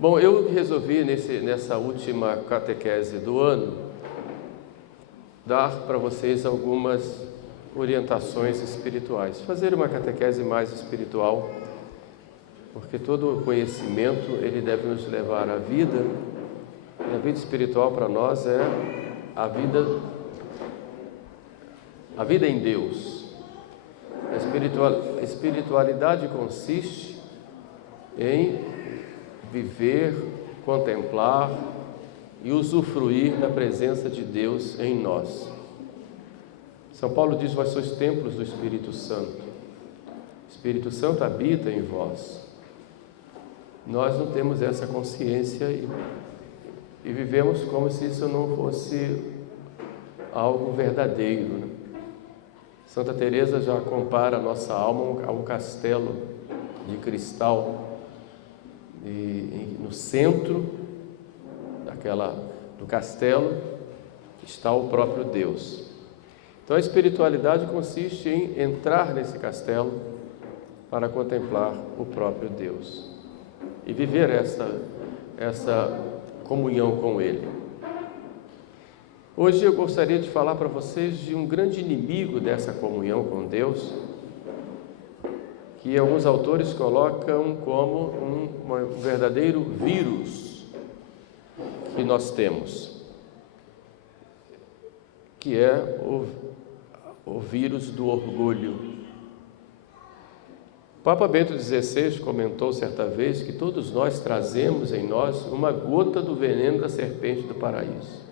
Bom, eu resolvi nessa última catequese do ano dar para vocês algumas orientações espirituais, fazer uma catequese mais espiritual, porque todo conhecimento ele deve nos levar à vida, e a vida espiritual para nós é a vida em Deus. A espiritualidade consiste em viver, contemplar e usufruir da presença de Deus em nós. São Paulo diz: vós sois templos do Espírito Santo. O Espírito Santo habita em vós. Nós não temos essa consciência e vivemos como se isso não fosse algo verdadeiro, né? Santa Teresa já compara a nossa alma a um castelo de cristal. E no centro do castelo está o próprio Deus. Então a espiritualidade consiste em entrar nesse castelo para contemplar o próprio Deus e viver essa comunhão com Ele. Hoje eu gostaria de falar para vocês de um grande inimigo dessa comunhão com Deus, que alguns autores colocam como um verdadeiro vírus que nós temos, que é o vírus do orgulho. O Papa Bento XVI comentou certa vez que todos nós trazemos em nós uma gota do veneno da serpente do paraíso.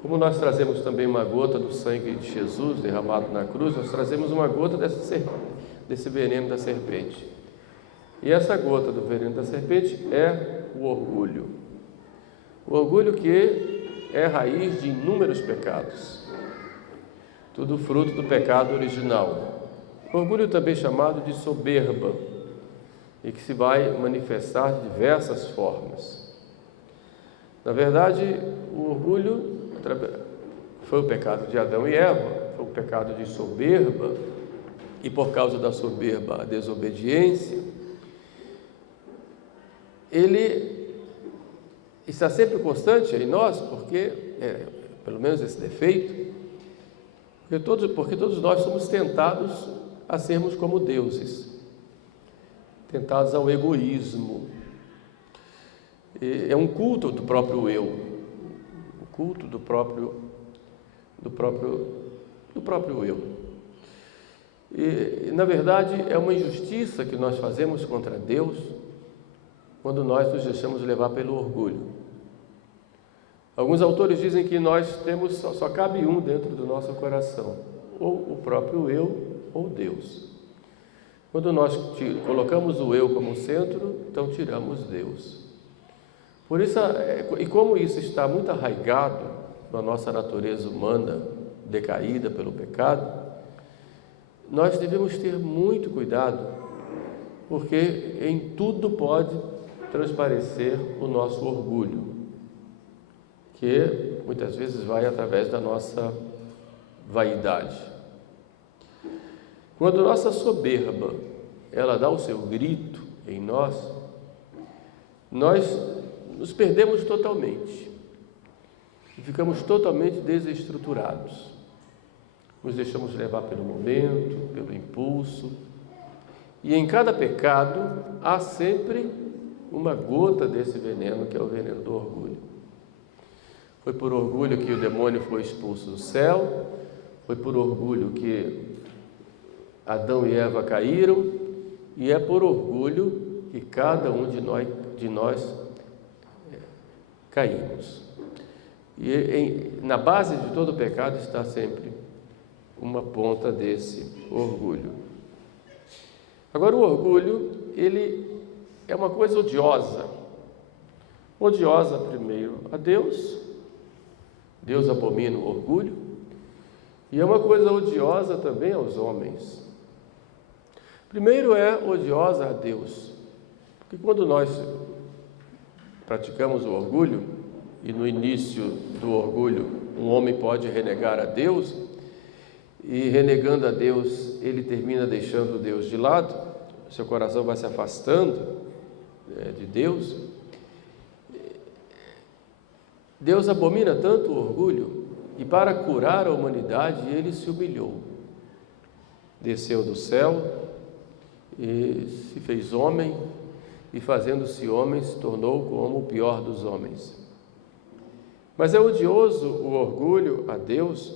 Como nós trazemos também uma gota do sangue de Jesus derramado na cruz, nós trazemos uma gota desse veneno da serpente. E essa gota do veneno da serpente é o orgulho. O orgulho que é raiz de inúmeros pecados. Tudo fruto do pecado original. O orgulho também chamado de soberba, e que se vai manifestar de diversas formas. Na verdade, o orgulho foi o pecado de Adão e Eva, foi o pecado de soberba, e por causa da soberba, a desobediência. Ele está sempre constante em nós, porque, pelo menos esse defeito, porque todos nós somos tentados a sermos como deuses, tentados ao egoísmo. É um culto do próprio eu, o culto do próprio eu. E, na verdade, é uma injustiça que nós fazemos contra Deus quando nós nos deixamos levar pelo orgulho. Alguns autores dizem que nós temos, só cabe um dentro do nosso coração, ou o próprio eu ou Deus. Quando nós colocamos o eu como centro, então tiramos Deus. Por isso, e como isso está muito arraigado na nossa natureza humana, decaída pelo pecado, nós devemos ter muito cuidado, porque em tudo pode transparecer o nosso orgulho, que muitas vezes vai através da nossa vaidade. Quando nossa soberba, ela dá o seu grito em nós nos perdemos totalmente e ficamos totalmente desestruturados. Nos deixamos levar pelo momento, pelo impulso, e em cada pecado há sempre uma gota desse veneno, que é o veneno do orgulho. Foi por orgulho que o demônio foi expulso do céu, foi por orgulho que Adão e Eva caíram, e é por orgulho que cada um de nós caímos. E na base de todo pecado está sempre uma ponta desse orgulho. Agora, o orgulho, ele é uma coisa odiosa. Odiosa, primeiro, a Deus. Deus abomina o orgulho. E é uma coisa odiosa também aos homens. Primeiro, é odiosa a Deus. Porque quando nós praticamos o orgulho, e no início do orgulho um homem pode renegar a Deus, e renegando a Deus, ele termina deixando Deus de lado, seu coração vai se afastando, de Deus, Deus abomina tanto o orgulho e para curar a humanidade Ele se humilhou, desceu do céu e se fez homem e fazendo-se homem se tornou como o pior dos homens. Mas é odioso o orgulho a Deus,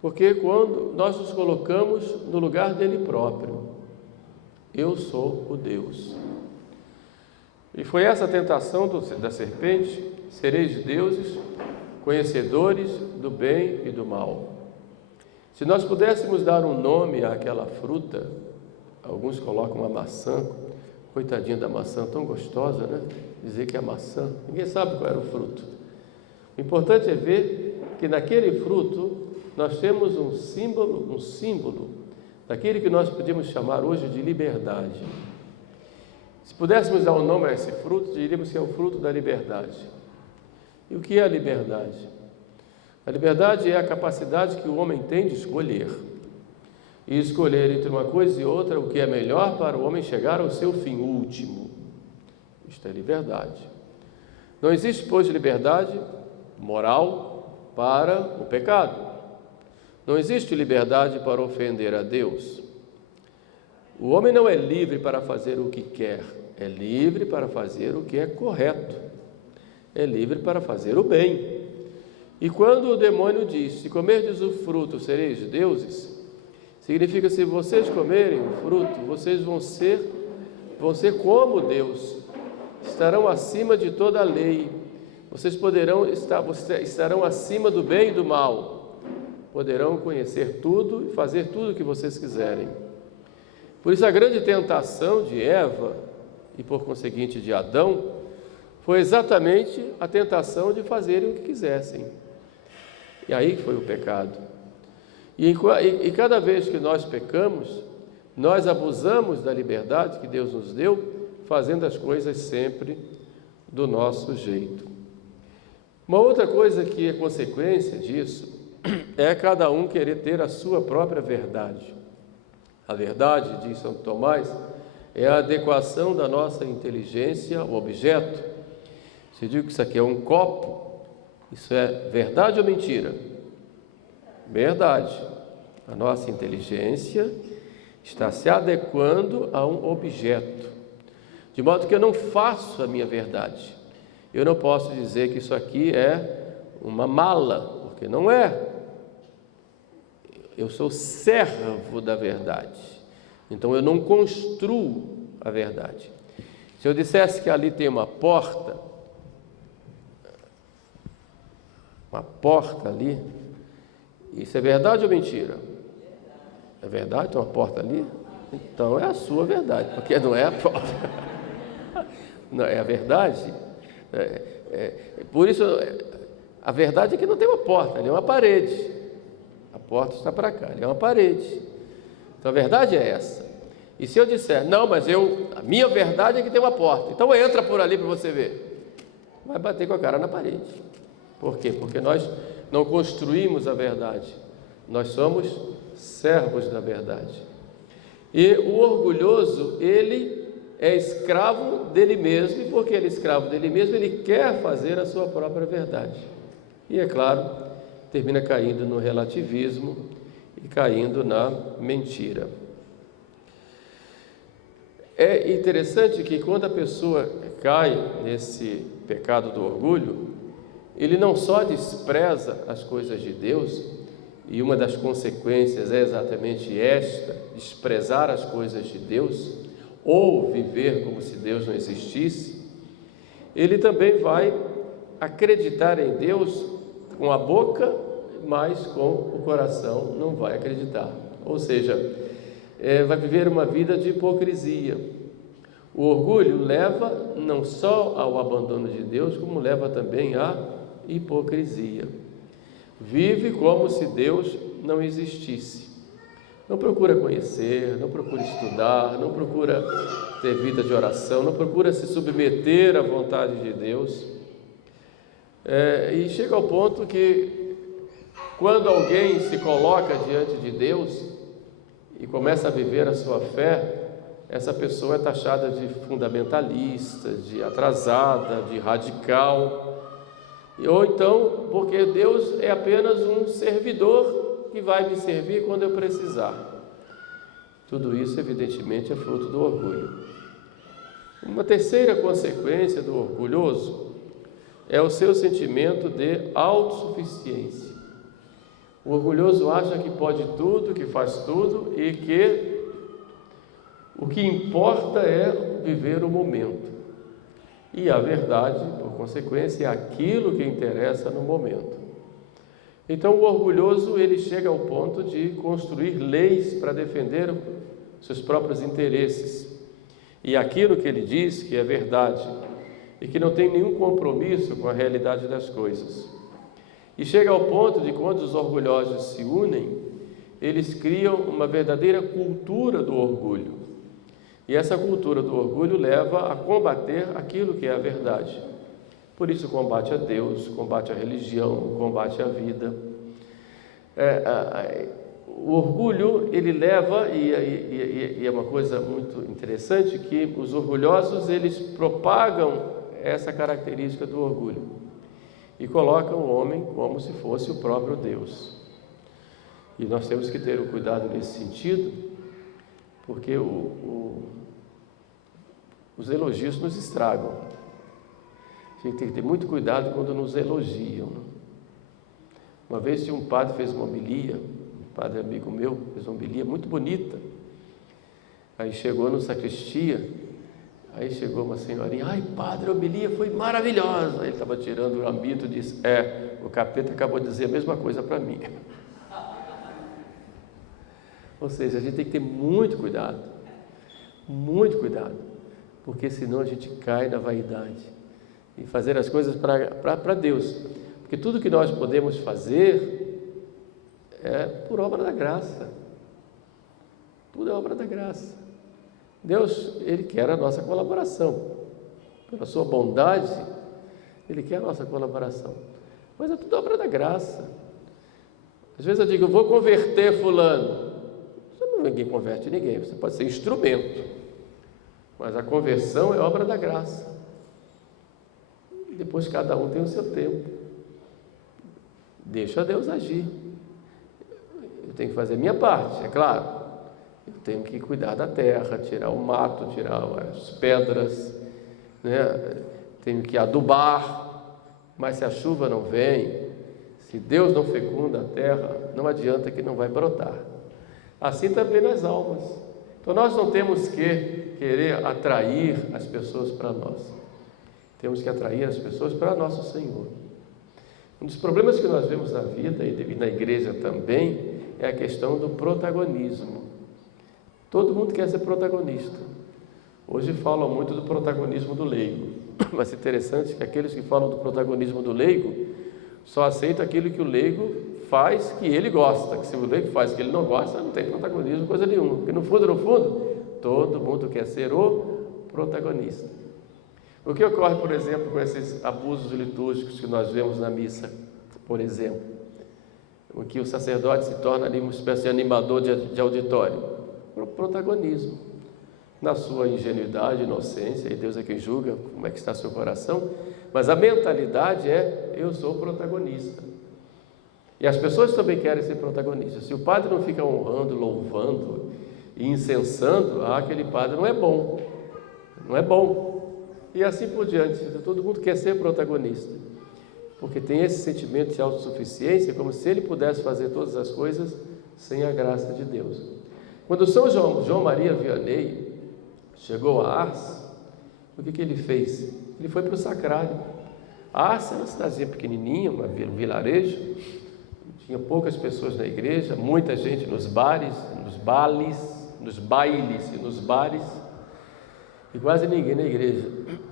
porque quando nós nos colocamos no lugar dele próprio, eu sou o Deus. E foi essa a tentação da serpente: sereis deuses, conhecedores do bem e do mal. Se nós pudéssemos dar um nome àquela fruta, alguns colocam a maçã, coitadinha da maçã, tão gostosa, né? Dizer que é maçã, ninguém sabe qual era o fruto. O importante é ver que naquele fruto nós temos um símbolo daquele que nós podemos chamar hoje de liberdade. Se pudéssemos dar um nome a esse fruto, diríamos que é o fruto da liberdade. E o que é a liberdade? A liberdade é a capacidade que o homem tem de escolher. E escolher entre uma coisa e outra o que é melhor para o homem chegar ao seu fim último. Isto é liberdade. Não existe, pois, liberdade moral para o pecado. Não existe liberdade para ofender a Deus. O homem não é livre para fazer o que quer, é livre para fazer o que é correto, é livre para fazer o bem. E quando o demônio diz: se comerdes o fruto, sereis deuses, significa que se vocês comerem o fruto, vocês vão ser como Deus, estarão acima de toda a lei, vocês estarão acima do bem e do mal, poderão conhecer tudo e fazer tudo o que vocês quiserem. Por isso a grande tentação de Eva e por conseguinte de Adão foi exatamente a tentação de fazerem o que quisessem. E aí foi o pecado. E cada vez que nós pecamos, nós abusamos da liberdade que Deus nos deu, fazendo as coisas sempre do nosso jeito. Uma outra coisa que é consequência disso é cada um querer ter a sua própria verdade. A verdade, diz Santo Tomás, é a adequação da nossa inteligência ao objeto. Se eu digo que isso aqui é um copo, isso é verdade ou mentira? Verdade. A nossa inteligência está se adequando a um objeto, de modo que eu não faço a minha verdade. Eu não posso dizer que isso aqui é uma mala, porque não é. Eu sou servo da verdade, então eu não construo a verdade. Se eu dissesse que ali tem uma porta ali, isso é verdade ou mentira? É verdade? Tem uma porta ali? Então é a sua verdade, porque não é a própria. Não é a verdade. Por isso, a verdade é que não tem uma porta, ali é uma parede. A porta está para cá, ali é uma parede. Então a verdade é essa. E se eu disser: não, mas a minha verdade é que tem uma porta, então entra por ali para você ver, vai bater com a cara na parede. Por quê? Porque nós não construímos a verdade, nós somos servos da verdade. E o orgulhoso, ele é escravo dele mesmo, e porque ele é escravo dele mesmo, ele quer fazer a sua própria verdade. E é claro, termina caindo no relativismo e caindo na mentira. É interessante que quando a pessoa cai nesse pecado do orgulho, ele não só despreza as coisas de Deus, e uma das consequências é exatamente esta: desprezar as coisas de Deus, ou viver como se Deus não existisse. Ele também vai acreditar em Deus com a boca, mas com o coração não vai acreditar. Ou seja, vai viver uma vida de hipocrisia. O orgulho leva não só ao abandono de Deus, como leva também à hipocrisia. Vive como se Deus não existisse. Não procura conhecer, não procura estudar, não procura ter vida de oração, não procura se submeter à vontade de Deus. E chega ao ponto que, quando alguém se coloca diante de Deus e começa a viver a sua fé, essa pessoa é taxada de fundamentalista, de atrasada, de radical, ou então porque Deus é apenas um servidor que vai me servir quando eu precisar. Tudo isso, evidentemente, é fruto do orgulho. Uma terceira consequência do orgulhoso é o seu sentimento de autossuficiência. O orgulhoso acha que pode tudo, que faz tudo e que o que importa é viver o momento. E a verdade, por consequência, é aquilo que interessa no momento. Então o orgulhoso, ele chega ao ponto de construir leis para defender seus próprios interesses. E aquilo que ele diz que é verdade e que não tem nenhum compromisso com a realidade das coisas. E chega ao ponto de, quando os orgulhosos se unem, eles criam uma verdadeira cultura do orgulho. E essa cultura do orgulho leva a combater aquilo que é a verdade. Por isso combate a Deus, combate a religião, combate a vida. O orgulho, ele leva, e é uma coisa muito interessante, que os orgulhosos, eles propagam essa característica do orgulho e colocam o homem como se fosse o próprio Deus. E nós temos que ter o cuidado nesse sentido, porque os elogios nos estragam. A gente tem que ter muito cuidado quando nos elogiam. Uma vez um padre fez uma homilia, um padre amigo meu fez uma homilia muito bonita. Aí chegou no sacristia, aí chegou uma senhorinha: ai padre, a homilia foi maravilhosa. Aí ele estava tirando o ambito e disse: o capeta acabou de dizer a mesma coisa para mim. Ou seja, a gente tem que ter muito cuidado, porque senão a gente cai na vaidade e fazer as coisas para Deus, porque tudo que nós podemos fazer é por obra da graça, tudo é obra da graça. Deus, Ele quer a nossa colaboração, pela sua bondade, Ele quer a nossa colaboração, mas é tudo obra da graça. Às vezes eu digo: eu vou converter fulano. Ninguém converte ninguém, você pode ser instrumento, mas a conversão é obra da graça. E depois cada um tem o seu tempo. Deixa Deus agir. Eu tenho que fazer a minha parte, é claro. Eu tenho que cuidar da terra, tirar o mato, tirar as pedras, né? Tenho que adubar, mas se a chuva não vem, se Deus não fecunda a terra, não adianta que não vai brotar. Assim também nas almas. Então nós não temos que querer atrair as pessoas para nós. Temos que atrair as pessoas para nosso Senhor. Um dos problemas que nós vemos na vida e na igreja também é a questão do protagonismo. Todo mundo quer ser protagonista. Hoje falam muito do protagonismo do leigo. Mas é interessante que aqueles que falam do protagonismo do leigo só aceitam aquilo que o leigo faz que ele gosta, que se o leigo faz que ele não gosta, não tem protagonismo, coisa nenhuma, porque no fundo, todo mundo quer ser o protagonista. O que ocorre, por exemplo, com esses abusos litúrgicos que nós vemos na missa, por exemplo, em que o sacerdote se torna ali uma espécie de animador de auditório? O protagonismo, na sua ingenuidade, inocência, e Deus é quem julga como é que está seu coração, mas a mentalidade é: eu sou o protagonista. E as pessoas também querem ser protagonistas. Se o padre não fica honrando, louvando e incensando, aquele padre não é bom. E assim por diante. Todo mundo quer ser protagonista, porque tem esse sentimento de autossuficiência, como se ele pudesse fazer todas as coisas sem a graça de Deus. Quando São João Maria Vianney chegou a Ars, o que ele fez? Ele foi para o sacrário. Ars é uma cidadezinha pequenininha, um vilarejo. Tinha poucas pessoas na igreja, muita gente nos bares, nos bailes e nos bares, e quase ninguém na igreja.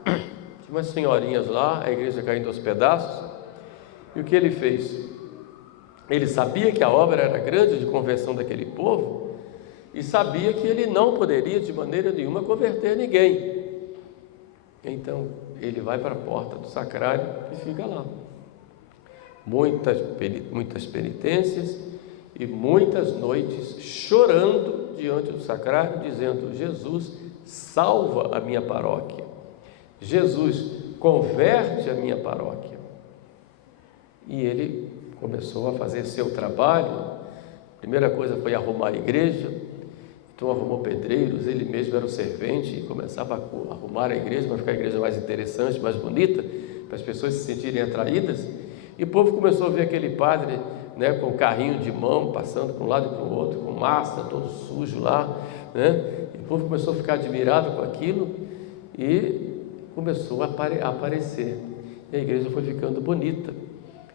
Tinha umas senhorinhas lá, a igreja caindo aos pedaços. E o que ele fez? Ele sabia que a obra era grande de conversão daquele povo e sabia que ele não poderia de maneira nenhuma converter ninguém. Então ele vai para a porta do sacrário e fica lá. Muitas penitências e muitas noites chorando diante do sacrário, dizendo: Jesus, salva a minha paróquia. Jesus converte a minha paróquia. E ele começou a fazer seu trabalho. A primeira coisa foi arrumar a igreja. Então arrumou pedreiros, ele mesmo era o servente e começava a arrumar a igreja para ficar a igreja mais interessante, mais bonita, para as pessoas se sentirem atraídas. E o povo começou a ver aquele padre, né, com o carrinho de mão, passando para um lado e para o outro, com massa, todo sujo lá, né? E o povo começou a ficar admirado com aquilo e começou a aparecer. E a igreja foi ficando bonita.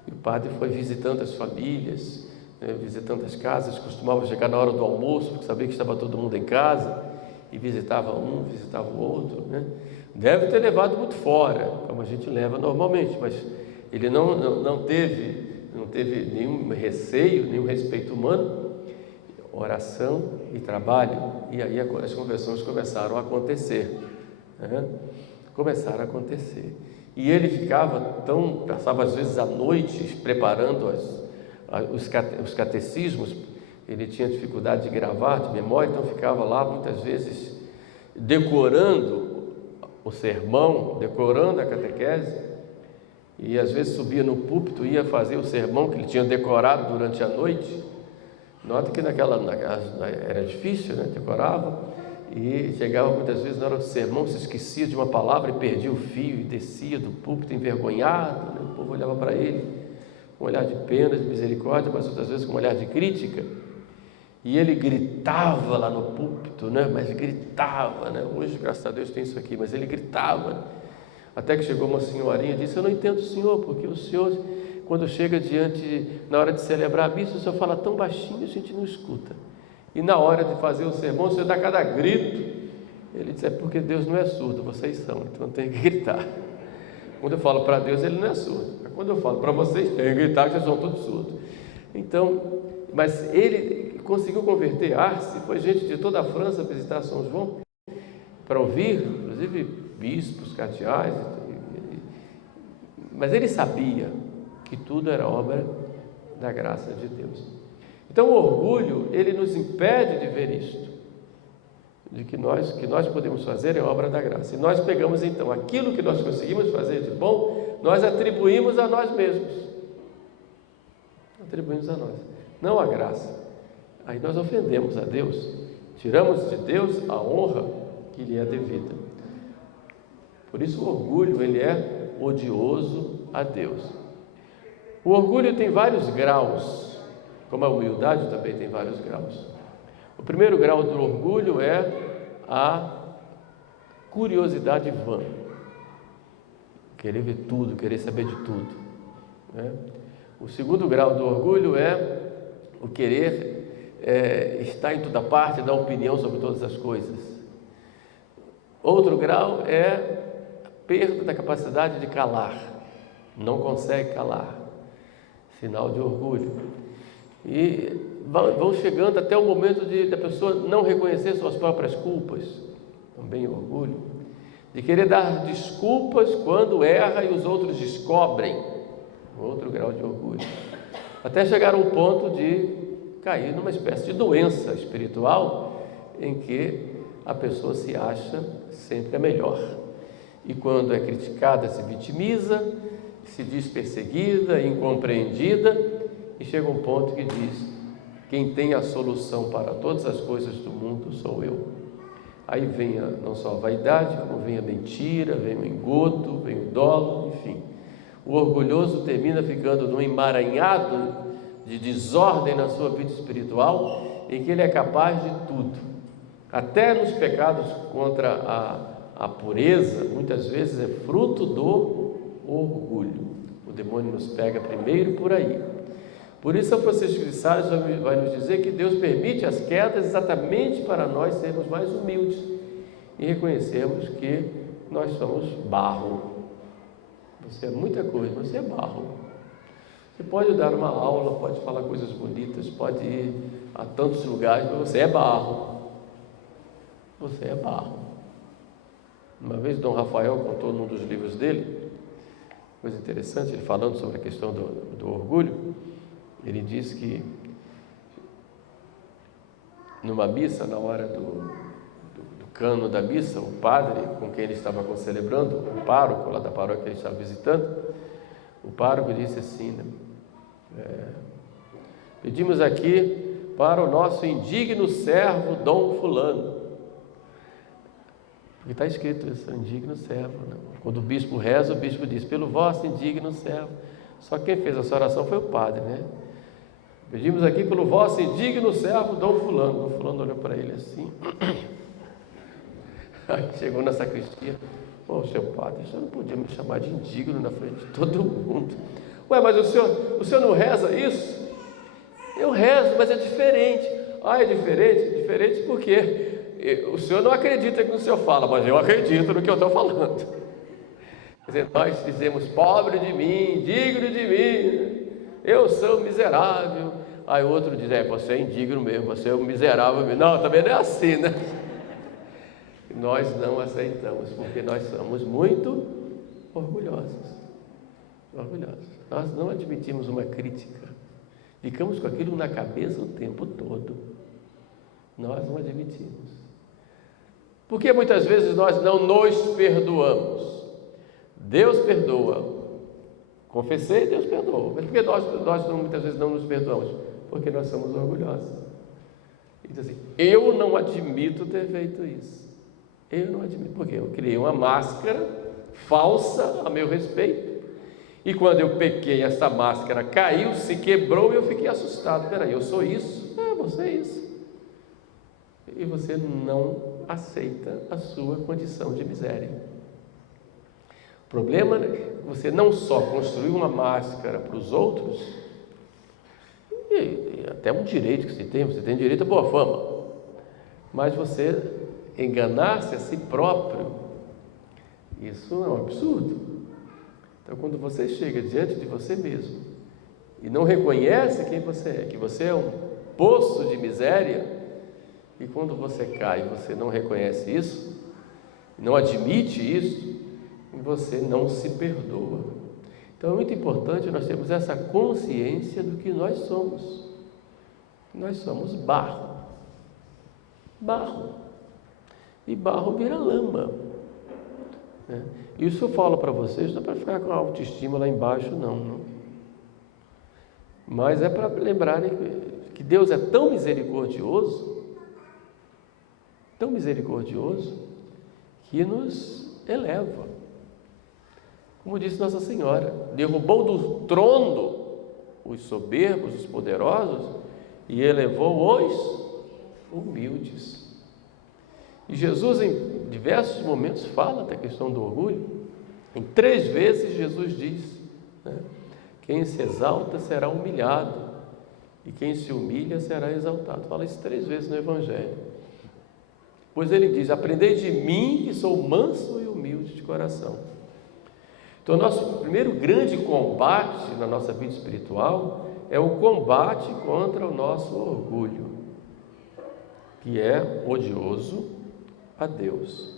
E o padre foi visitando as famílias, visitando as casas, costumava chegar na hora do almoço, porque sabia que estava todo mundo em casa, e visitava um, visitava o outro, né? Deve ter levado muito fora, como a gente leva normalmente, mas ele não teve nenhum receio, nenhum respeito humano, oração e trabalho, e aí as conversões começaram a acontecer, né? Começaram a acontecer, e ele passava às vezes à noite preparando os catecismos. Ele tinha dificuldade de gravar de memória, então ficava lá muitas vezes decorando o sermão, decorando a catequese, e às vezes subia no púlpito, ia fazer o sermão que ele tinha decorado durante a noite. Nota que era difícil, né? Decorava, e chegava muitas vezes na hora do sermão, se esquecia de uma palavra e perdia o fio e descia do púlpito envergonhado, né? O povo olhava para ele com um olhar de pena, de misericórdia, mas outras vezes com um olhar de crítica, e ele gritava lá no púlpito, né? Mas gritava, né? Hoje, graças a Deus, tem isso aqui, mas ele gritava, até que chegou uma senhorinha e disse: eu não entendo o senhor, porque o senhor, quando chega na hora de celebrar a missa, o senhor fala tão baixinho, a gente não escuta, e na hora de fazer o sermão, o senhor dá cada grito. Ele disse: é porque Deus não é surdo, vocês são, então tem que gritar. Quando eu falo para Deus, ele não é surdo. Quando eu falo para vocês, tem que gritar, que vocês são todos surdos. Então, mas ele conseguiu converter Arce. Foi gente de toda a França visitar São João para ouvir, inclusive bispos, cardeais. Mas ele sabia que tudo era obra da graça de Deus. Então o orgulho, ele nos impede de ver isto, de que nós podemos fazer é obra da graça. E nós pegamos então aquilo que nós conseguimos fazer de bom, nós atribuímos a nós mesmos. Atribuímos a nós, não a graça. Aí nós ofendemos a Deus, tiramos de Deus a honra que lhe é devida. Por isso o orgulho, ele é odioso a Deus. O orgulho tem vários graus, como a humildade também tem vários graus. O primeiro grau do orgulho é a curiosidade vã, querer ver tudo, querer saber de tudo, né? O segundo grau do orgulho é o querer estar em toda parte, dar opinião sobre todas as coisas. Outro grau é a perda da capacidade de calar, não consegue calar, sinal de orgulho. E vão chegando até o momento da pessoa não reconhecer suas próprias culpas, também orgulho, de querer dar desculpas quando erra e os outros descobrem, outro grau de orgulho, até chegar a um ponto de cair numa espécie de doença espiritual, em que a pessoa se acha sempre a melhor, e quando é criticada se vitimiza, se diz perseguida, incompreendida, e chega um ponto que diz: quem tem a solução para todas as coisas do mundo sou eu. Aí vem não só a vaidade, como vem a mentira, vem o engodo, vem o dolo, enfim. O orgulhoso termina ficando num emaranhado de desordem na sua vida espiritual, em que ele é capaz de tudo, até nos pecados contra a pureza, muitas vezes é fruto do orgulho. O demônio nos pega primeiro por aí. Por isso São Francisco de Sales vai nos dizer que Deus permite as quedas exatamente para nós sermos mais humildes e reconhecermos que nós somos barro. Você é muita coisa, você é barro. Você pode dar uma aula, pode falar coisas bonitas, pode ir a tantos lugares, mas você é barro. Você é barro. Uma vez Dom Rafael contou num dos livros dele, coisa interessante, ele falando sobre a questão do orgulho, ele diz que numa missa, na hora do cano da missa, o padre com quem ele estava celebrando, o pároco lá da paróquia que ele estava visitando, o pároco disse assim, né? Pedimos aqui para o nosso indigno servo Dom Fulano. Porque está escrito isso, indigno servo, né? Quando o bispo reza, o bispo diz, pelo vosso indigno servo. Só que quem fez essa oração foi o padre, né? Pedimos aqui pelo vosso indigno servo Dom Fulano. Dom Fulano olhou para ele assim. Aí chegou na sacristia. Ô, seu padre, o senhor não podia me chamar de indigno na frente de todo mundo. Ué, mas o senhor não reza isso? Eu rezo, mas é diferente. Ah, é diferente? Diferente por quê? O senhor não acredita no que o senhor fala, mas eu acredito no que eu estou falando. Quer dizer, nós dizemos, pobre de mim, indigno de mim, eu sou miserável. Aí o outro diz, você é indigno mesmo, você é um miserável mesmo. Não, também não é assim, né? Nós não aceitamos, porque nós somos muito orgulhosos. Orgulhosos. Nós não admitimos uma crítica. Ficamos com aquilo na cabeça o tempo todo. Nós não admitimos. Porque muitas vezes nós não nos perdoamos. Deus perdoa. Confessei, Deus perdoa. Mas por que nós muitas vezes não nos perdoamos? Porque nós somos orgulhosos. E diz assim, eu não admito ter feito isso. Eu não admito, porque eu criei uma máscara falsa a meu respeito. E quando eu pequei, essa máscara caiu, se quebrou e eu fiquei assustado. Peraí, eu sou isso? Você é isso. E você não aceita a sua condição de miséria. O problema é que você não só construiu uma máscara para os outros, e até um direito que você tem direito à boa fama, mas você enganar-se a si próprio, isso é um absurdo. Então, quando você chega diante de você mesmo e não reconhece quem você é, que você é um poço de miséria, e quando você cai, você não reconhece isso, não admite isso, você não se perdoa. Então, é muito importante nós termos essa consciência do que nós somos. Nós somos barro. Barro. E barro vira lama. Isso eu falo para vocês, não é para ficar com a autoestima lá embaixo, não. Mas é para lembrarem que Deus é tão misericordioso, que nos eleva. Como disse Nossa Senhora, derrubou do trono os soberbos, os poderosos, e elevou os humildes. E Jesus, em diversos momentos, fala da questão do orgulho. Em 3 vezes Jesus diz, quem se exalta será humilhado, e quem se humilha será exaltado. Fala isso 3 vezes no Evangelho. Pois ele diz, aprendei de mim que sou manso e humilde de coração. Então, nosso primeiro grande combate na nossa vida espiritual é o combate contra o nosso orgulho, que é odioso a Deus.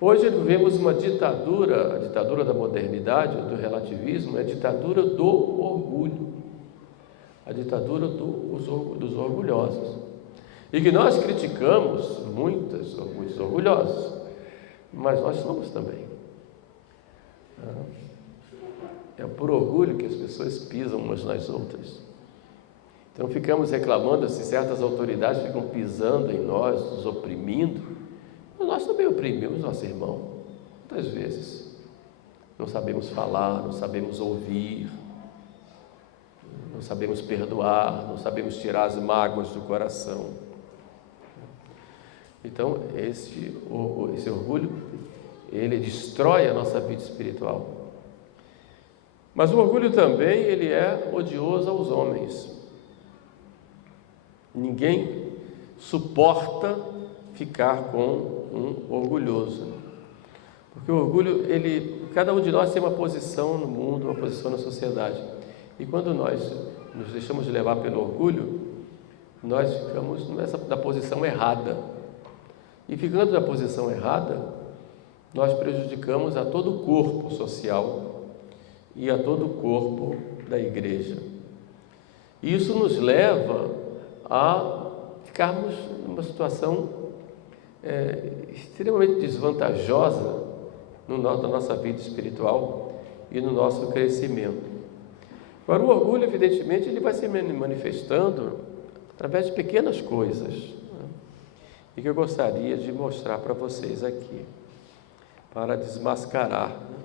Hoje vivemos uma ditadura, a ditadura da modernidade, do relativismo, é a ditadura do orgulho, a ditadura dos orgulhosos, e que nós criticamos muitos orgulhosos, mas nós somos também. É por orgulho que as pessoas pisam umas nas outras. Então ficamos reclamando se certas autoridades ficam pisando em nós, nos oprimindo. Nós também oprimimos nosso irmão, muitas vezes. Não sabemos falar, não sabemos ouvir, não sabemos perdoar, não sabemos tirar as mágoas do coração. Então, esse orgulho, ele destrói a nossa vida espiritual. Mas o orgulho também, ele é odioso aos homens. Ninguém suporta ficar com um orgulhoso. Porque o orgulho, cada um de nós tem uma posição no mundo, uma posição na sociedade. E quando nós nos deixamos de levar pelo orgulho, nós ficamos na posição errada. E ficando na posição errada, nós prejudicamos a todo o corpo social e a todo o corpo da igreja. E isso nos leva a ficarmos numa situação extremamente desvantajosa na nossa vida espiritual e no nosso crescimento. Agora, o orgulho, evidentemente, ele vai se manifestando através de pequenas coisas, né? E que eu gostaria de mostrar para vocês aqui, para desmascarar, né,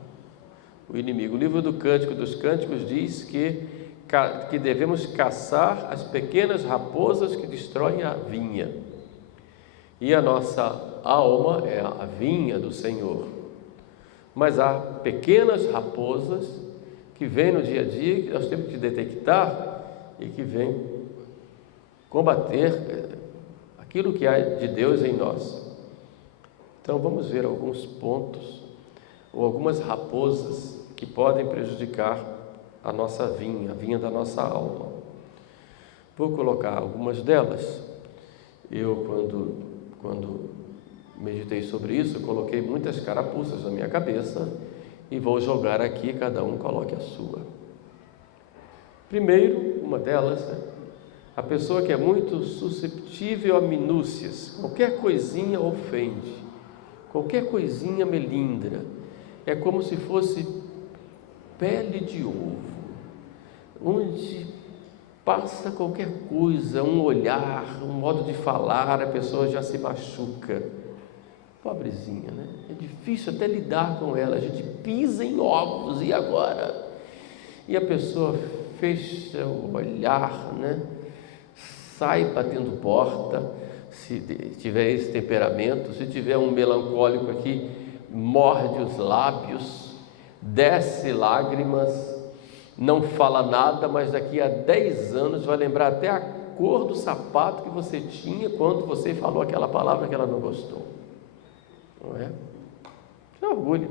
o inimigo. O livro do Cântico dos Cânticos diz que devemos caçar as pequenas raposas que destroem a vinha. E a nossa alma é a vinha do Senhor. Mas há pequenas raposas que vêm no dia a dia, que nós temos que detectar e que vêm combater aquilo que há de Deus em nós. Então vamos ver alguns pontos ou algumas raposas que podem prejudicar a nossa vinha, a vinha da nossa alma. Vou colocar algumas delas. Eu, quando meditei sobre isso, coloquei muitas carapuças na minha cabeça e vou jogar aqui, cada um coloque a sua. Primeiro, uma delas, a pessoa que é muito susceptível a minúcias, qualquer coisinha ofende, qualquer coisinha melindra, é como se fosse pele de ovo, onde passa qualquer coisa, um olhar, um modo de falar, a pessoa já se machuca. Pobrezinha, né? É difícil até lidar com ela, a gente pisa em ovos, e agora? E a pessoa fecha o olhar, né? Sai batendo porta, se tiver esse temperamento. Se tiver um melancólico aqui, morde os lábios, desce lágrimas, não fala nada, mas daqui a 10 anos vai lembrar até a cor do sapato que você tinha quando você falou aquela palavra que ela não gostou. Não é? Isso é orgulho.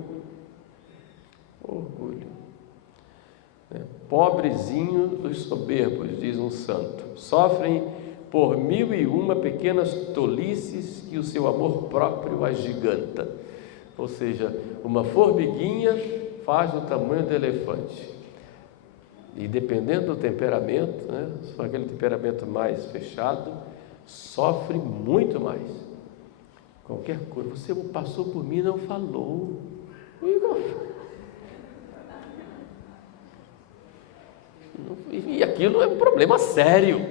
Orgulho. Pobrezinho dos soberbos, diz um santo, sofrem por 1001 pequenas tolices que o seu amor próprio agiganta. Ou seja, uma formiguinha faz do tamanho do elefante. E dependendo do temperamento, né, se for aquele temperamento mais fechado, sofre muito mais. Qualquer coisa, você passou por mim e não falou. E aquilo é um problema sério.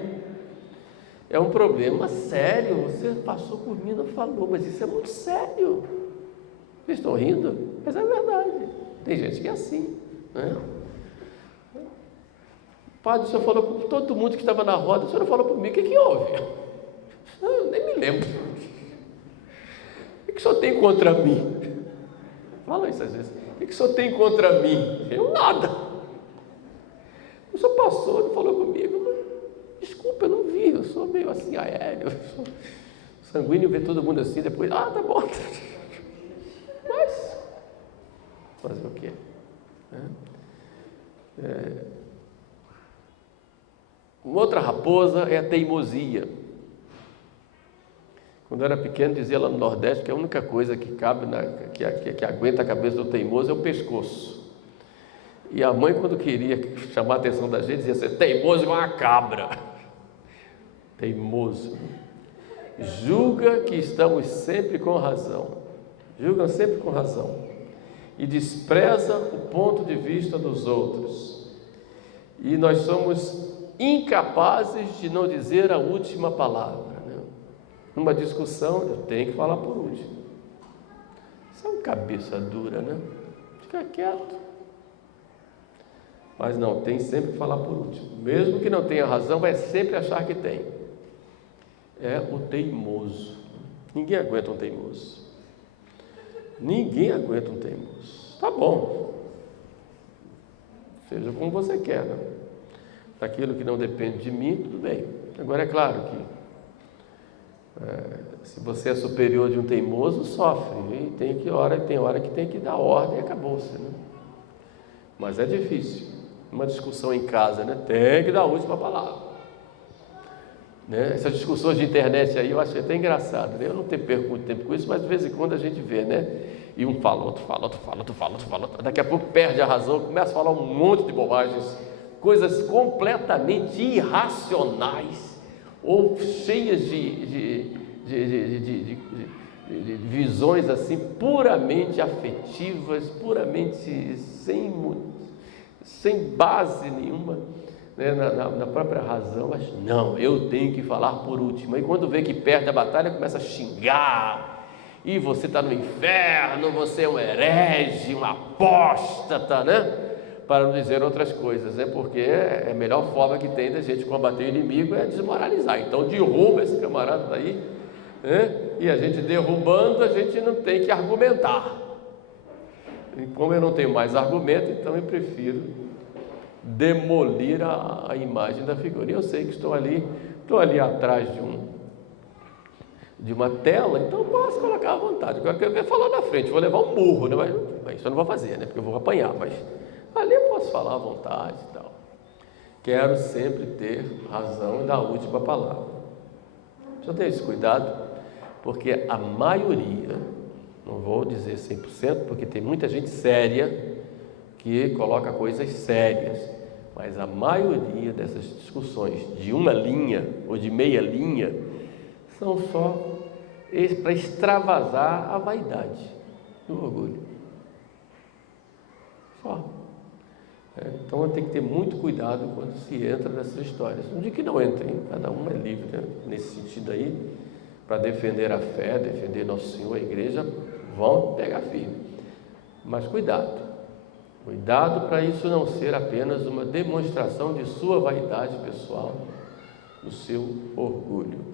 É um problema sério. Você passou por mim e não falou, mas isso é muito sério. Vocês estão rindo? Mas é verdade. Tem gente que é assim, né? Padre, o senhor falou com todo mundo que estava na roda, o senhor não falou comigo, o que houve? Eu nem me lembro. O que o senhor tem contra mim? Fala isso às vezes. O que o senhor tem contra mim? Eu nada. O senhor passou, não falou comigo. Desculpa, eu não vi, eu sou meio assim aéreo. Eu sou sanguíneo, vê todo mundo assim, depois, tá bom. Mas, fazer o quê? Uma outra raposa é a teimosia. Quando eu era pequeno, dizia lá no Nordeste que a única coisa que cabe, que aguenta a cabeça do teimoso é o pescoço. E a mãe, quando queria chamar a atenção da gente, dizia assim: teimoso igual uma cabra. Teimoso. Julga que estamos sempre com razão. Julgam sempre com razão. E despreza o ponto de vista dos outros. E nós somos incapazes de não dizer a última palavra, né? Numa discussão, eu tenho que falar por último. Isso é uma cabeça dura, né? Fica quieto. Mas não, tem sempre que falar por último. Mesmo que não tenha razão, vai sempre achar que tem. É o teimoso. Ninguém aguenta um teimoso. Ninguém aguenta um teimoso. Tá bom. Seja como você quer, né? Daquilo que não depende de mim, tudo bem. Agora é claro que se você é superior de um teimoso, sofre. E tem hora que tem que dar ordem e acabou-se, né? Mas é difícil. Uma discussão em casa, né? Tem que dar a última palavra, né? Essas discussões de internet aí eu acho até engraçado, né? Eu não perco muito tempo com isso, mas de vez em quando a gente vê, né? E um fala, outro fala, outro fala, outro fala, outro fala. Daqui a pouco perde a razão, começa a falar um monte de bobagens, coisas completamente irracionais ou cheias visões assim puramente afetivas, puramente sem base nenhuma, né, na própria razão, mas não, eu tenho que falar por último. E quando vê que perde a batalha, começa a xingar, e você está no inferno, você é um herege, um apóstata, né? Para não dizer outras coisas, né? Porque a melhor forma que tem da gente combater o inimigo é desmoralizar. Então derruba esse camarada daí, né? E a gente derrubando, a gente não tem que argumentar. E como eu não tenho mais argumento, então eu prefiro demolir a imagem da figura. E eu sei que estou ali atrás de uma tela, então posso colocar à vontade. Agora que eu quero falar na frente, vou levar um murro, né? Mas isso eu não vou fazer, né? Porque eu vou apanhar, mas ali eu posso falar à vontade e tal. Quero sempre ter razão e dar a última palavra. Só tenha esse cuidado, porque a maioria, não vou dizer 100%, porque tem muita gente séria que coloca coisas sérias, mas a maioria dessas discussões de uma linha ou de meia linha são só para extravasar a vaidade e o orgulho. Só. Então tem que ter muito cuidado quando se entra nessas histórias. Não digo que não entrem, cada um é livre, né? Nesse sentido aí, para defender a fé, defender Nosso Senhor, a igreja, vão pegar firme. Mas cuidado para isso não ser apenas uma demonstração de sua vaidade pessoal, do seu orgulho.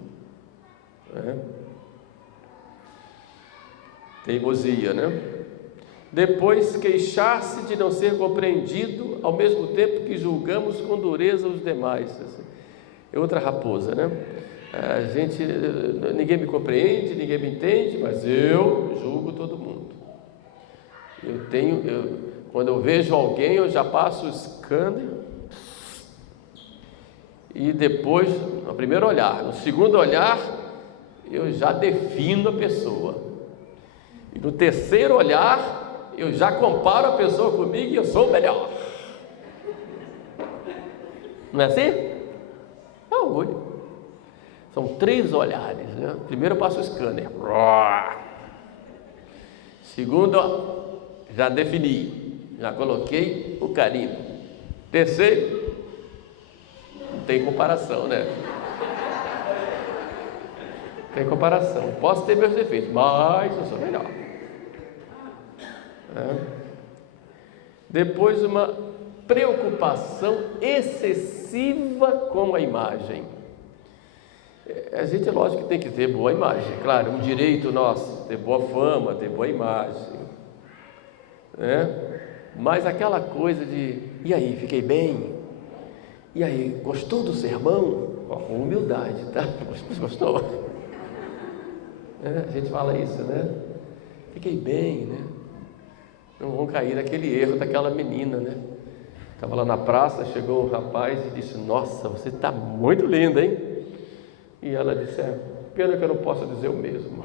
Teimosia, né? Depois, queixar-se de não ser compreendido, ao mesmo tempo que julgamos com dureza os demais. É outra raposa, né? Ninguém me compreende, ninguém me entende, mas eu julgo todo mundo. Quando eu vejo alguém, eu já passo o scanner, e depois, no primeiro olhar, no segundo olhar, eu já defino a pessoa, e no terceiro olhar, eu já comparo a pessoa comigo e eu sou o melhor. Não é assim? É orgulho. São 3 olhares, né? Primeiro eu passo o scanner. Segundo, já defini, já coloquei o carimbo. Terceiro, não tem comparação, né? Tem comparação. Posso ter meus defeitos, mas eu sou melhor. Depois, uma preocupação excessiva com a imagem. A gente, lógico que tem que ter boa imagem, claro, um direito nosso, ter boa fama, ter boa imagem, né? Mas aquela coisa de, e aí, fiquei bem? E aí, gostou do sermão? Com humildade, tá? Gostou? A gente fala isso, né? Fiquei bem, né? Não vão cair naquele erro daquela menina, né? Estava lá na praça, chegou um rapaz e disse: nossa, você está muito linda, hein? E ela disse: pena que eu não posso dizer o mesmo.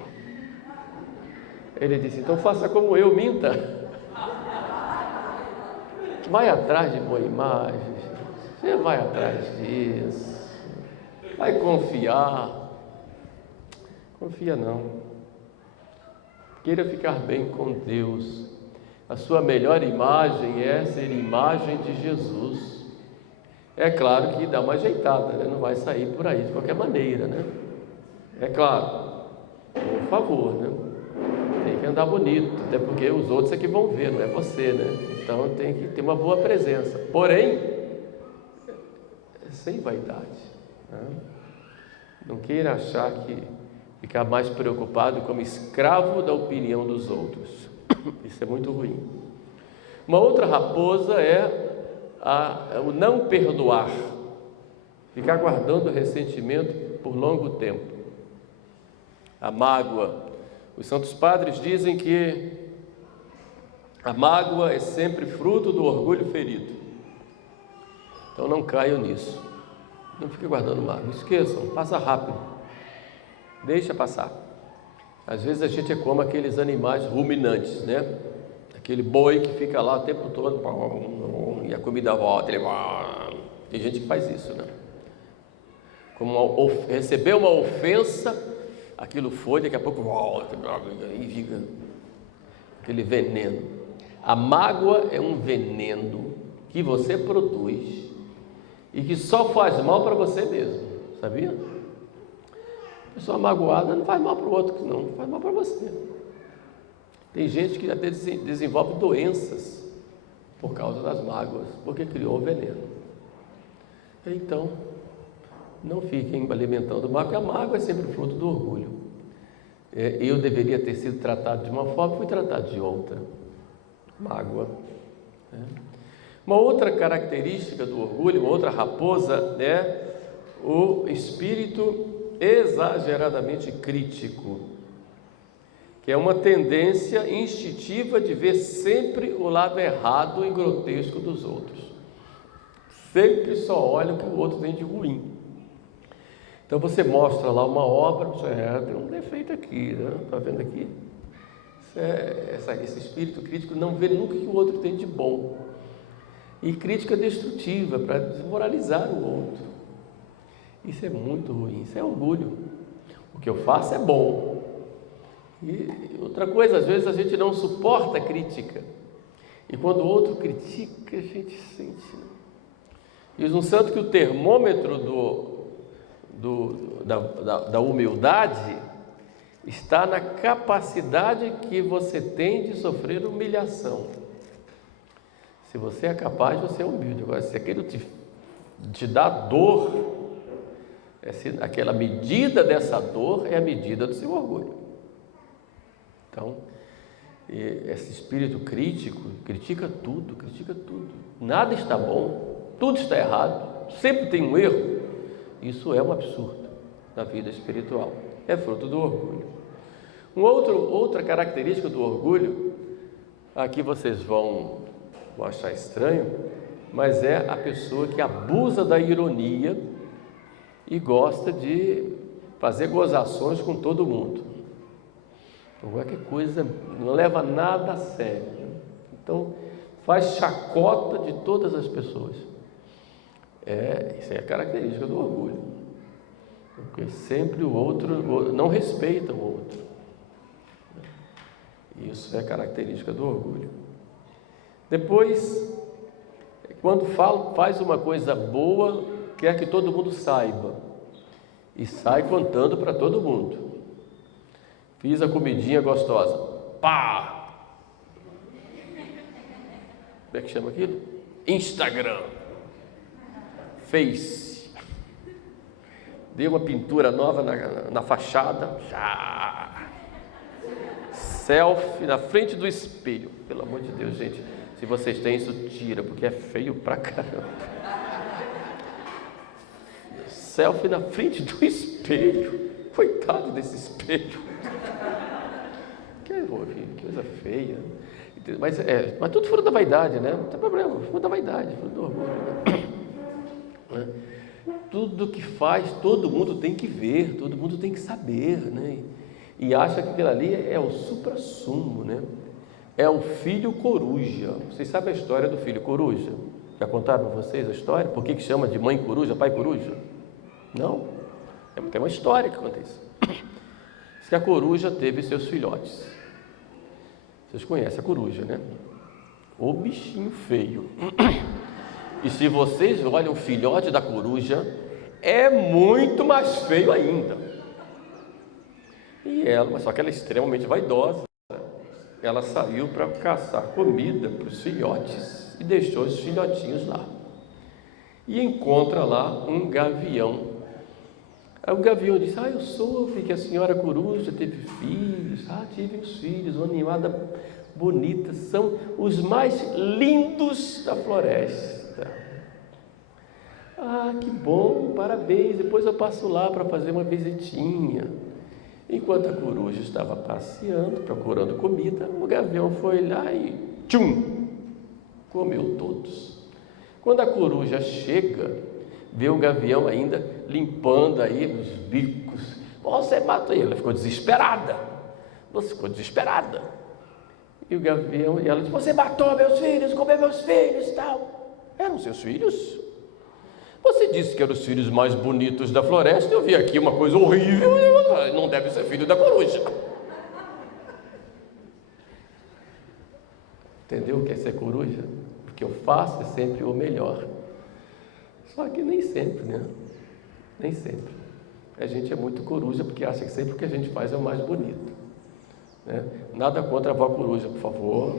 Ele disse: então faça como eu, minta. Vai atrás de boa imagem, você vai atrás disso, vai confiar. Confia não. Queira ficar bem com Deus. A sua melhor imagem é ser imagem de Jesus. É claro que dá uma ajeitada, né? Não vai sair por aí de qualquer maneira, né? É claro, por favor, né? Tem que andar bonito, até porque os outros é que vão ver, não é você, né? Então tem que ter uma boa presença, porém, sem vaidade, né? Não queira achar que ficar mais preocupado como escravo da opinião dos outros. Isso é muito ruim. Uma outra raposa é o não perdoar, ficar guardando ressentimento por longo tempo. A mágoa. Os santos padres dizem que a mágoa é sempre fruto do orgulho ferido. Então não caiam nisso. Não fique guardando mágoa. Esqueçam, passa rápido. Deixa passar. Às vezes a gente é como aqueles animais ruminantes, né? Aquele boi que fica lá o tempo todo e a comida volta, ele... Tem gente que faz isso, né? Como recebeu uma ofensa, aquilo foi, daqui a pouco, e fica aquele veneno. A mágoa é um veneno que você produz e que só faz mal para você mesmo, sabia? A pessoa magoada não faz mal para o outro, não, faz mal para você. Tem gente que até desenvolve doenças por causa das mágoas, porque criou o veneno. Então, não fiquem alimentando mágoa, porque a mágoa é sempre fruto do orgulho. Eu deveria ter sido tratado de uma forma, fui tratado de outra. Mágoa. Uma outra característica do orgulho, uma outra raposa, é o espírito exageradamente crítico, que é uma tendência instintiva de ver sempre o lado errado e grotesco dos outros. Sempre só olha o que o outro tem de ruim. Então você mostra lá uma obra, você tem um defeito aqui, né? Está vendo aqui? Esse espírito crítico não vê nunca o que o outro tem de bom. E crítica destrutiva, para desmoralizar o outro. Isso é muito ruim, isso é orgulho. O que eu faço é bom. E outra coisa, às vezes a gente não suporta a crítica. E quando o outro critica, a gente sente. Diz um santo que o termômetro da humildade está na capacidade que você tem de sofrer humilhação. Se você é capaz, você é humilde. Agora, se aquilo te dá dor, aquela medida dessa dor é a medida do seu orgulho. Então, esse espírito crítico critica tudo. Nada está bom, tudo está errado, sempre tem um erro. Isso é um absurdo na vida espiritual. É fruto do orgulho. Outra característica do orgulho, aqui vocês vão achar estranho, mas é a pessoa que abusa da ironia e gosta de fazer gozações com todo mundo. Qualquer coisa, não leva nada a sério. Então, faz chacota de todas as pessoas. Isso é a característica do orgulho. Porque sempre o outro não respeita o outro. Isso é característica do orgulho. Depois, quando faz uma coisa boa, quer que todo mundo saiba. E sai contando para todo mundo. Fiz a comidinha gostosa. Pá! Como é que chama aquilo? Instagram. Face. Dei uma pintura nova na fachada. Já. Selfie na frente do espelho. Pelo amor de Deus, gente. Se vocês têm isso, tira, porque é feio pra caramba. Selfie na frente do espelho. Coitado desse espelho. Que coisa feia. Mas tudo fora da vaidade, né? Não tem problema, fora da vaidade, fora do orgulho. Né? Tudo que faz, todo mundo tem que ver, todo mundo tem que saber, né? E acha que aquilo ali é o suprassumo, né? É o filho coruja. Vocês sabem a história do filho coruja? Já contaram para vocês a história? Por que chama de mãe coruja, pai coruja? Não? Tem uma história que conta isso. Diz que a coruja teve seus filhotes. Vocês conhecem a coruja, né? O bichinho feio. E se vocês olham o filhote da coruja, é muito mais feio ainda. E ela, só que ela é extremamente vaidosa, ela saiu para caçar comida para os filhotes e deixou os filhotinhos lá. E encontra lá um gavião. Aí o gavião disse: eu soube que a senhora coruja teve filhos. Tive uns filhos, uma ninhada bonita, são os mais lindos da floresta. Que bom, parabéns, depois eu passo lá para fazer uma visitinha. Enquanto a coruja estava passeando, procurando comida, o gavião foi lá e tchum, comeu todos. Quando a coruja chega, vê o gavião ainda limpando aí os bicos. Você matou ele. Ela ficou desesperada. Você ficou desesperada. E o gavião, e ela disse: você matou meus filhos, comeu meus filhos e tal. Eram seus filhos? Você disse que eram os filhos mais bonitos da floresta, eu vi aqui uma coisa horrível, não deve ser filho da coruja. Entendeu o que é ser coruja? O que eu faço é sempre o melhor. Só que nem sempre, né? Nem sempre. A gente é muito coruja porque acha que sempre o que a gente faz é o mais bonito, né? Nada contra a avó coruja, por favor.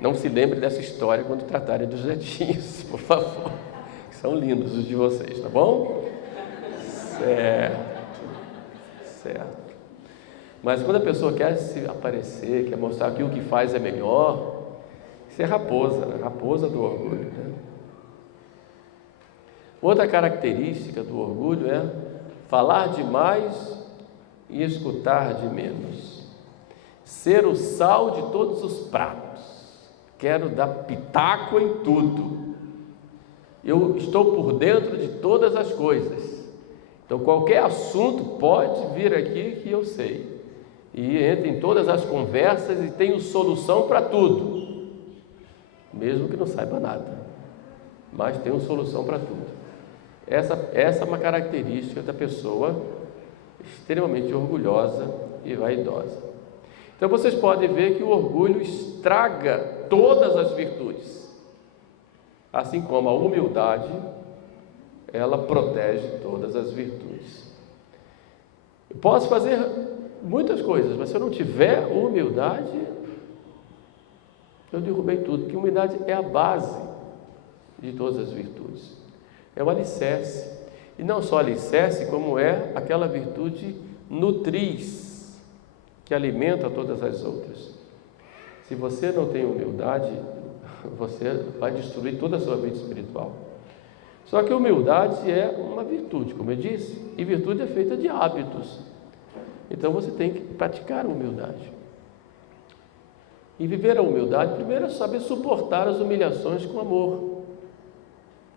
Não se lembre dessa história quando tratarem dos netinhos, por favor. São lindos os de vocês, tá bom? Certo. Mas quando a pessoa quer se aparecer, quer mostrar que o que faz é melhor, isso é raposa, né? Raposa do orgulho, né? Outra característica do orgulho é falar demais e escutar de menos. Ser o sal de todos os pratos. Quero dar pitaco em tudo. Eu estou por dentro de todas as coisas. Então qualquer assunto pode vir aqui que eu sei. E entro em todas as conversas e tenho solução para tudo. Mesmo que não saiba nada. Mas tenho solução para tudo. Essa é uma característica da pessoa extremamente orgulhosa e vaidosa. Então vocês podem ver que o orgulho estraga todas as virtudes. Assim como a humildade, ela protege todas as virtudes. Eu posso fazer muitas coisas, mas se eu não tiver humildade, eu derrubei tudo, porque humildade é a base de todas as virtudes. É o alicerce. E não só alicerce, como é aquela virtude nutriz, que alimenta todas as outras. Se você não tem humildade, você vai destruir toda a sua vida espiritual. Só que a humildade é uma virtude, como eu disse, e virtude é feita de hábitos. Então você tem que praticar a humildade. E viver a humildade, primeiro é saber suportar as humilhações com amor.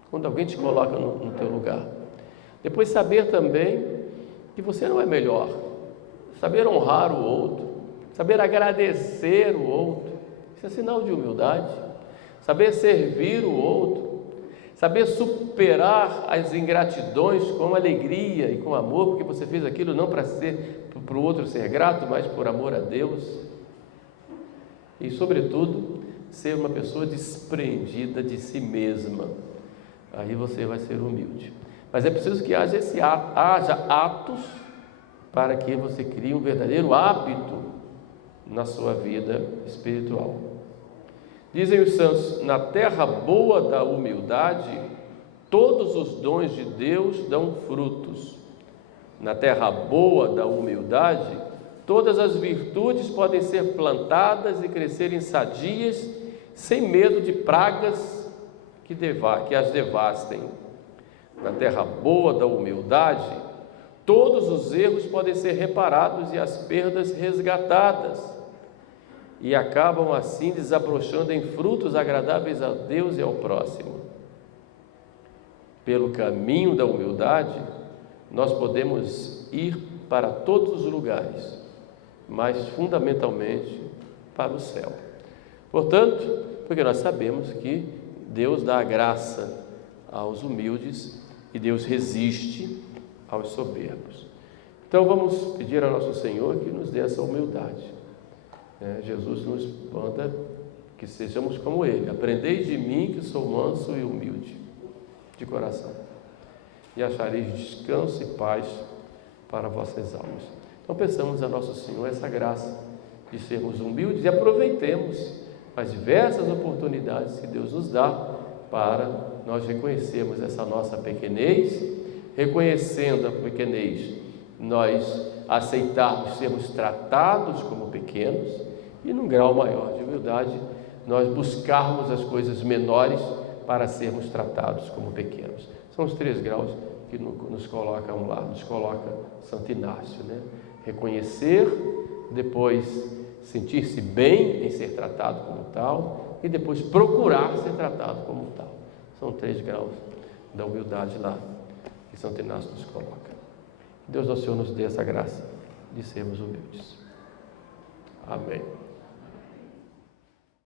Quando alguém te coloca no teu lugar. Depois saber também que você não é melhor. Saber honrar o outro. Saber agradecer o outro. Isso é sinal de humildade. Saber servir o outro. Saber superar as ingratidões com alegria e com amor, porque você fez aquilo não para o outro ser grato, mas por amor a Deus. E, sobretudo, ser uma pessoa despreendida de si mesma. Aí você vai ser humilde. Mas é preciso que haja atos para que você crie um verdadeiro hábito na sua vida espiritual. Dizem os santos, na terra boa da humildade, todos os dons de Deus dão frutos. Na terra boa da humildade, todas as virtudes podem ser plantadas e crescerem sadias, sem medo de pragas que as devastem. Na terra boa da humildade, todos os erros podem ser reparados e as perdas resgatadas, e acabam assim desabrochando em frutos agradáveis a Deus e ao próximo. Pelo caminho da humildade, nós podemos ir para todos os lugares, mas fundamentalmente para o céu. Portanto, porque nós sabemos que Deus dá a graça aos humildes e Deus resiste aos soberbos. Então vamos pedir ao nosso Senhor que nos dê essa humildade. Jesus nos manda que sejamos como Ele. Aprendei de mim, que sou manso e humilde de coração, e achareis descanso e paz para vossas almas. Então peçamos a nosso Senhor essa graça de sermos humildes e aproveitemos as diversas oportunidades que Deus nos dá para nós reconhecermos essa nossa pequenez. Reconhecendo a pequenez, nós aceitarmos sermos tratados como pequenos e, num grau maior de humildade, nós buscarmos as coisas menores para sermos tratados como pequenos. São os 3 graus que nos colocam lá, nos coloca Santo Inácio, né? Reconhecer, depois sentir-se bem em ser tratado como tal e depois procurar ser tratado como tal. São 3 graus da humildade lá que Santo Inácio nos coloca. Deus, nosso Senhor, nos dê essa graça de sermos humildes. Amém.